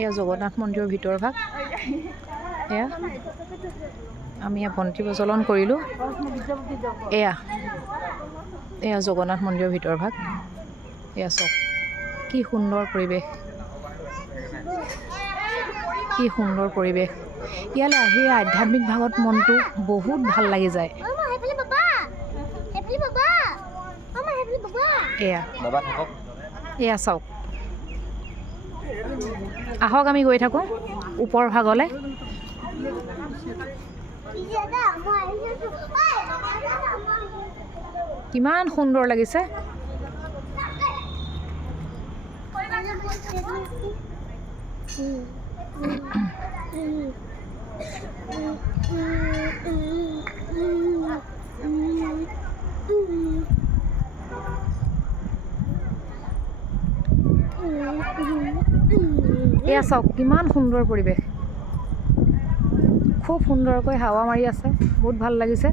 এয়া জগন্নাথ মন্দিৰৰ ভিতৰ ভাগ। এয়া আমি বন্তি প্ৰজ্বলন কৰিলোঁ। এয়া জগন্নাথ মন্দিৰৰ ভিতৰ ভাগ। এয়া চাওক কি সুন্দৰ পৰিৱেশ, কি সুন্দৰ পৰিৱেশ। ইয়ালৈ আহি আধ্যাত্মিক ভাগত মনটো বহুত ভাল লাগি যায়। এয়া চাওক, আহক আমি গৈ থাকোঁ ওপৰ ভাগলৈ। কিমান সুন্দৰ লাগিছে। এয়া চাওক কিমান সুন্দৰ পৰিৱেশ, খুব সুন্দৰকৈ হাৱা মাৰি আছে, বহুত ভাল লাগিছে।